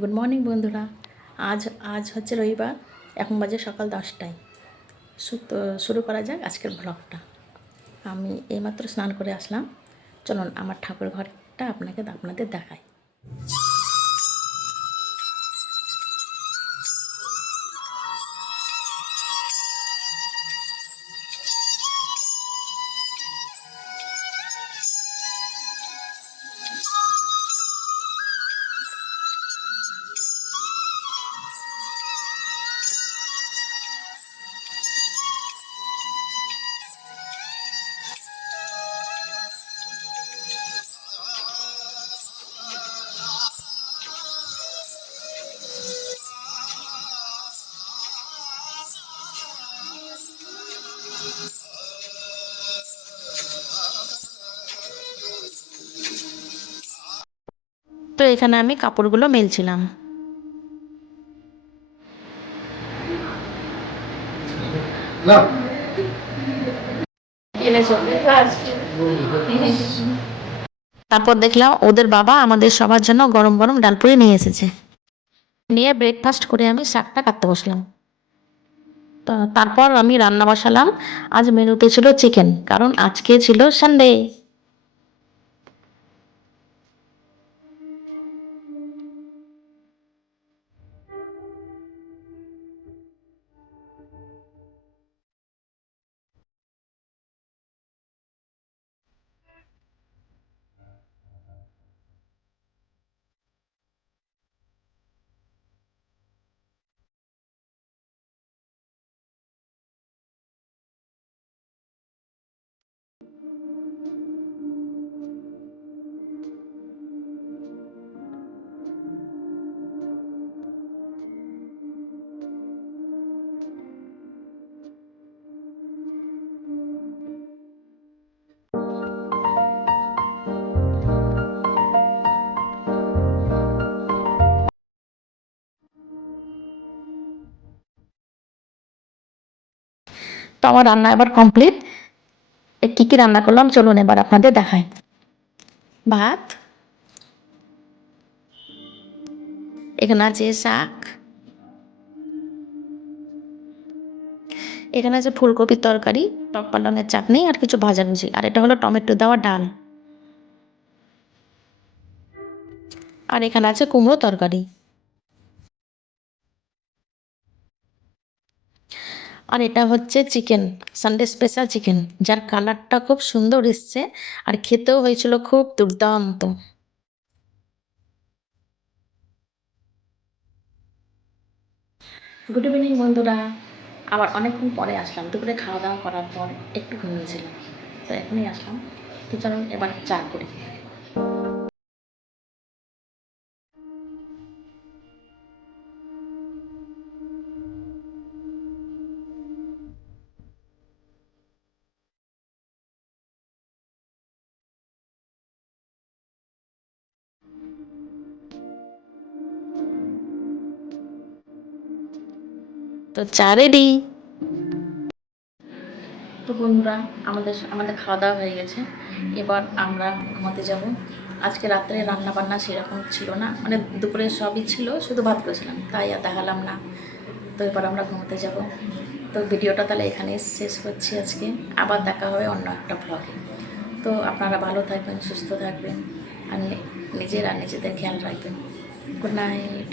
Good morning বন্ধুরা। আজ আজ হচ্ছে রবিবার, এখন বাজে সকাল দশটায়। শুরু করা যাক আজকের ব্লগটা আমি এইমাত্র স্নান করে আসলাম। চলুন, আমার ঠাকুর ঘরটা আপনাকে, আপনাদের দেখাই। তো এখানে আমি কাপড়গুলো মেলছিলাম। তারপর দেখলাম ওদের বাবা আমাদের সবার জন্য গরম গরম ডালপুরি নিয়ে এসেছে। নিয়ে ব্রেকফাস্ট করে আমি শাকটা কাটতে বসলাম। তারপর আমি রান্না বসালাম। আজ মেনুতে ছিল চিকেন কারণ আজকে ছিল সানডে তো আমার রান্না এবার কমপ্লিট কী কী রান্না করলাম? চলুন এবার আপনাদের দেখাই। ভাত এখানে আছে শাক এখানে আছে ফুলকপির তরকারি, টক পালংয়ের চাটনি আর কিছু ভাজা ভাজাভুজি আর এটা হলো টমেটো দেওয়া ডাল। আর এখানে আছে কুমড়ো তরকারি। আর এটা হচ্ছে চিকেন সানডে স্পেশাল চিকেন যার কালারটা খুব সুন্দর এসছে আর খেতেও হয়েছিল খুব দুর্দান্ত। গুড ইভিনিং বন্ধুরা। আবার অনেকক্ষণ পরে আসলাম। দুপুরে খাওয়া দাওয়া করার পর একটু ঘুমিয়েছিলাম। তো এখনই আসলাম। তো চলুন এবার চা করি। তো চা তো বন্ধুরা, আমাদের আমাদের খাওয়া দাওয়া হয়ে গেছে। এবার আমরা ঘুমাতে যাব। আজকে রাত্রে রান্না বান্না সেরকম ছিল না। মানে দুপুরে সবই ছিল, শুধু ভাত করেছিলাম। তাই আর দেখালাম না। তো এবার আমরা ঘুমাতে যাব। তো ভিডিওটা তাহলে এখানে শেষ করছি আজকে। আবার দেখা হবে অন্য একটা ব্লগে তো আপনারা ভালো থাকবেন, সুস্থ থাকবেন। আর নিজের নিজেদের খেয়াল রাখবেন। Good night